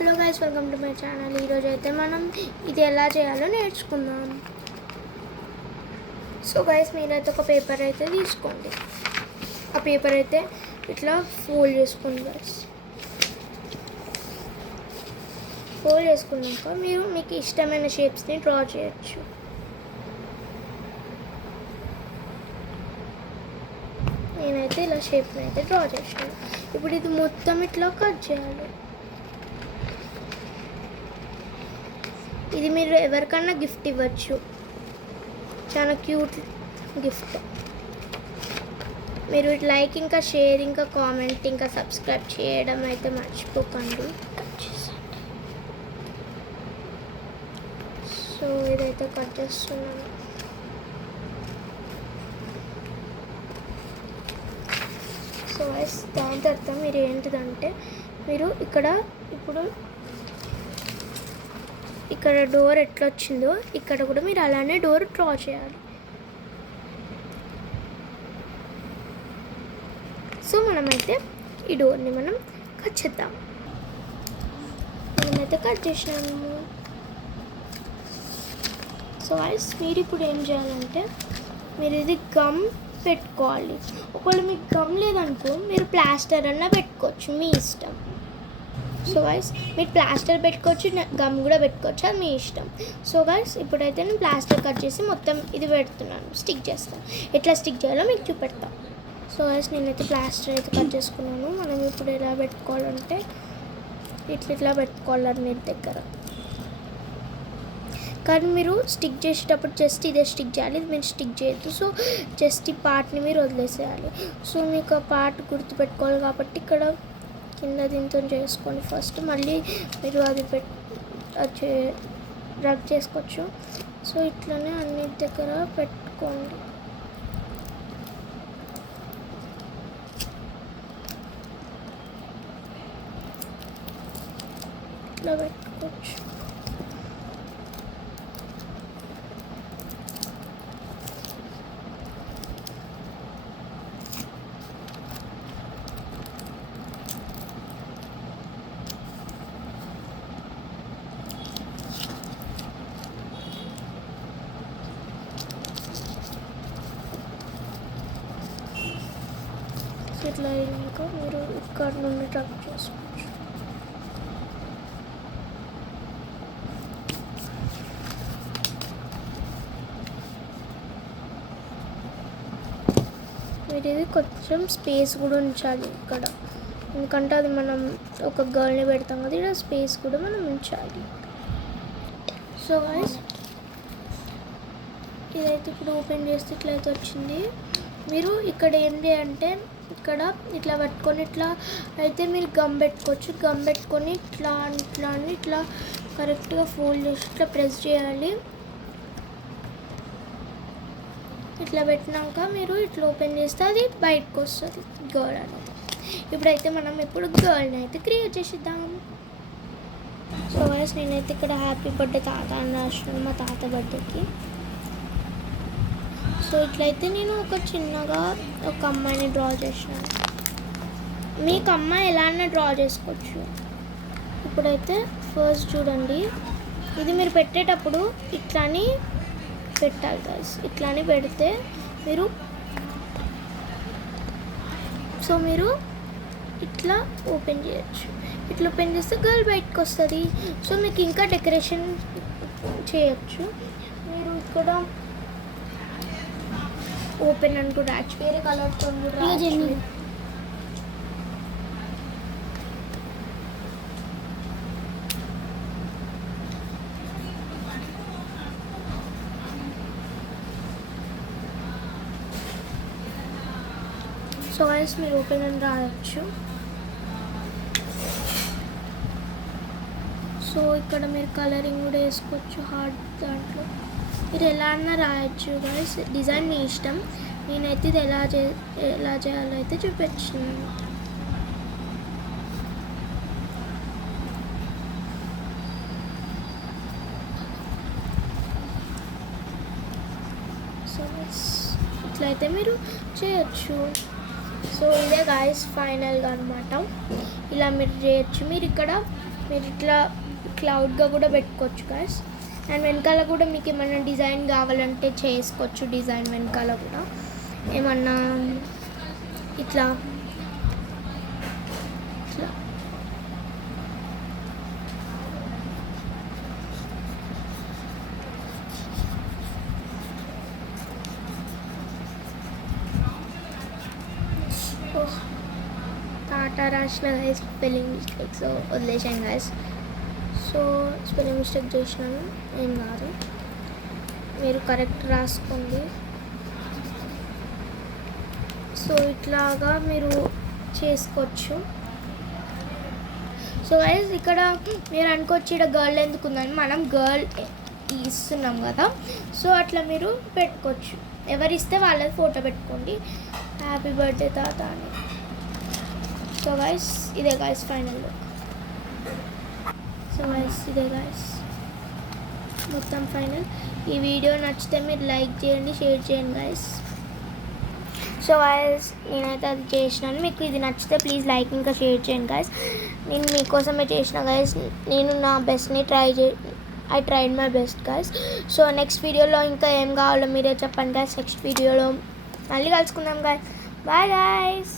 Hello guys, welcome to my channel. ఈరోజు అయితే మనం ఇది ఎలా చేయాలో నేర్చుకుందాం. సో గైస్, మీరైతే ఒక పేపర్ అయితే తీసుకోండి. ఆ పేపర్ అయితే ఇట్లా ఫోల్డ్ చేసుకోండి గైస్. ఫోల్డ్ చేసుకున్నాక మీరు మీకు ఇష్టమైన షేప్స్ని డ్రా చేయొచ్చు. నేనైతే ఇలా షేప్ని అయితే డ్రా చేసాను. ఇప్పుడు ఇది మొత్తం ఇట్లా కట్ చేయాలి. ఇది మీరు ఎవరికన్నా గిఫ్ట్ ఇవ్వచ్చు. చాలా క్యూట్ గిఫ్ట్. మీరు లైక్ ఇంకా షేర్ ఇంకా కామెంట్ ఇంకా సబ్స్క్రైబ్ చేయడం అయితే మర్చిపోకండి. సో ఇదైతే కట్ చేస్తున్నాను. సో దాని తర్వాత మీరు ఏంటిదంటే మీరు ఇక్కడ డోర్ ఎట్లా వచ్చిందో ఇక్కడ కూడా మీరు అలానే డోర్ డ్రా చేయాలి. సో మనమైతే ఈ డోర్ని మనం కట్ చేద్దాం. మనమైతే కట్ చేసినాము. సో గైస్, మీరు ఇప్పుడు ఏం చేయాలంటే మీరు ఇది గమ్ పెట్టుకోవాలి. ఒకవేళ మీకు గమ్ లేదనుకో మీరు ప్లాస్టర్ అన్నా పెట్టుకోవచ్చు, మీ ఇష్టం. సో గైస్, మీరు ప్లాస్టర్ పెట్టుకోవచ్చు, గమ్ కూడా పెట్టుకోవచ్చు, అది మీ ఇష్టం. సో గైస్, ఇప్పుడైతే నేను ప్లాస్టర్ కట్ చేసి మొత్తం ఇది పెడుతున్నాను, స్టిక్ చేస్తాను. ఎట్లా స్టిక్ చేయాలో మీకు చూపెడతాను. సో గైస్, నేనైతే ప్లాస్టర్ అయితే కట్ చేసుకున్నాను. మనం ఇప్పుడు ఎలా పెట్టుకోవాలంటే ఇట్లా పెట్టుకోవాలి మీరు దగ్గర. కానీ మీరు స్టిక్ చేసేటప్పుడు జస్ట్ ఇదే స్టిక్ చేయాలి, ఇది మీరు స్టిక్ చేయొద్దు. సో జస్ట్ ఈ పార్ట్ని మీరు వదిలేసేయాలి. సో మీకు ఆ పార్ట్ గుర్తుపెట్టుకోవాలి కాబట్టి ఇక్కడ కింద దీంతో చేసుకోండి ఫస్ట్. మళ్ళీ మీరు అది రబ్ చేసుకోవచ్చు. సో ఇట్లనే అన్ని దగ్గర పెట్టుకోండి. ఇట్లా పెట్టుకోవచ్చు. ఇట్లా అయినాక మీరు ఇక్కడ నుండి రబ్ చేసుకోవచ్చు. మీరు ఇది కొంచెం స్పేస్ కూడా ఉంచాలి ఇక్కడ, ఎందుకంటే అది మనం ఒక గర్ల్ని పెడతాం కదా, ఇక్కడ స్పేస్ కూడా మనం ఉంచాలి. సో గైస్, ఇదైతే ఇప్పుడు ఓపెన్ చేస్తే ఇట్లయితే వచ్చింది. మీరు ఇక్కడ ఏంటి అంటే ఇక్కడ ఇట్లా పట్టుకొని ఇట్లా అయితే మీరు గమ్ పెట్టుకోవచ్చు. గమ్ పెట్టుకొని ఇట్లా కరెక్ట్గా ఫోల్డ్ చేసి ఇట్లా ప్రెస్ చేయాలి. ఇట్లా పెట్టినాక మీరు ఇట్లా ఓపెన్ చేస్తే అది బయటకు వస్తుంది గర్ల్ అనేది. ఇప్పుడైతే మనం గర్ల్ని అయితే క్రియేట్ చేసిద్దాం. సో గైస్, నేనైతే ఇక్కడ హ్యాపీ బర్త్డే తాత అని రాసినాను, మా తాత బర్త్డేకి. సో ఇట్లయితే నేను చిన్నగా ఒక అమ్మాయిని డ్రా చేసినాను. మీకు అమ్మాయి ఎలా అన్నా డ్రా చేసుకోవచ్చు. ఇప్పుడైతే ఫస్ట్ చూడండి, ఇది మీరు పెట్టేటప్పుడు ఇట్లాని పెట్టాలి గైస్. ఇట్లాని పెడితే మీరు ఇట్లా ఓపెన్ చేయొచ్చు. ఇట్లా ఓపెన్ చేస్తే గర్ల్ బయటకు వస్తుంది. సో మీకు ఇంకా డెకరేషన్ చేయొచ్చు. మీరు ఇక్కడ ఓపెన్ అని కూడా వేరే కలర్తో కూడా. సో గైస్, మీరు ఓపెన్ అని రాయొచ్చు. సో ఇక్కడ మీరు కలరింగ్ కూడా వేసుకోవచ్చు హార్ట్ దాంట్లో. మీరు ఎలా అన్నా రాయొచ్చు గైస్, డిజైన్ మీ ఇష్టం. నేనైతే ఇది ఎలా చేయాలో అయితే చూపించాను. సో ఇట్లయితే మీరు చేయొచ్చు. సో ఇదే గాయస్ ఫైనల్గా అనమాట. ఇలా మీరు చేయొచ్చు. మీరు ఇక్కడ మీరు ఇట్లా క్లౌడ్గా కూడా పెట్టుకోవచ్చు గాయస్. అండ్ వెనకాల కూడా మీకు ఏమన్నా డిజైన్ కావాలంటే చేసుకోవచ్చు. డిజైన్ వెనకాల కూడా ఏమన్నా ఇట్లా ఇట్లా టాటా రాసిన గైస్ స్పెల్లింగ్ మిస్టేక్, సో వదిలేసాను గైస్. సో స్పెల్లింగ్ మిస్టేక్ చేసినాను, ఏం కాదు, మీరు కరెక్ట్ రాసుకోండి. సో ఇట్లాగా మీరు చేసుకోవచ్చు. సో గైస్ ఇక్కడ మీరు అనుకోవచ్చు ఇక్కడ గర్ల్ ఎందుకు ఉందని, మనం గర్ల్ ఇస్తున్నాం కదా, సో అట్లా మీరు పెట్టుకోవచ్చు. ఎవరిస్తే వాళ్ళది ఫోటో పెట్టుకోండి, హ్యాపీ బర్త్డే తాత అని. సో గైస్ ఇదే guys final look. So guys ఇదే గైస్ మొత్తం ఫైనల్. ఈ వీడియో నచ్చితే మీరు లైక్ చేయండి, షేర్ చేయండి గైస్. సో గైస్ నేనైతే అది చేసినాను, మీకు ఇది నచ్చితే ప్లీజ్ లైక్ ఇంకా షేర్ చేయండి గైస్. నేను మీకోసమే చేసిన గైస్, నేను నా బెస్ట్ని I tried my best guys. So next వీడియోలో ఇంకా ఏం కావాలో మీరే చెప్పండి గైస్. నెక్స్ట్ వీడియోలో మళ్ళీ కలుసుకుందాం గైస్. Bye guys.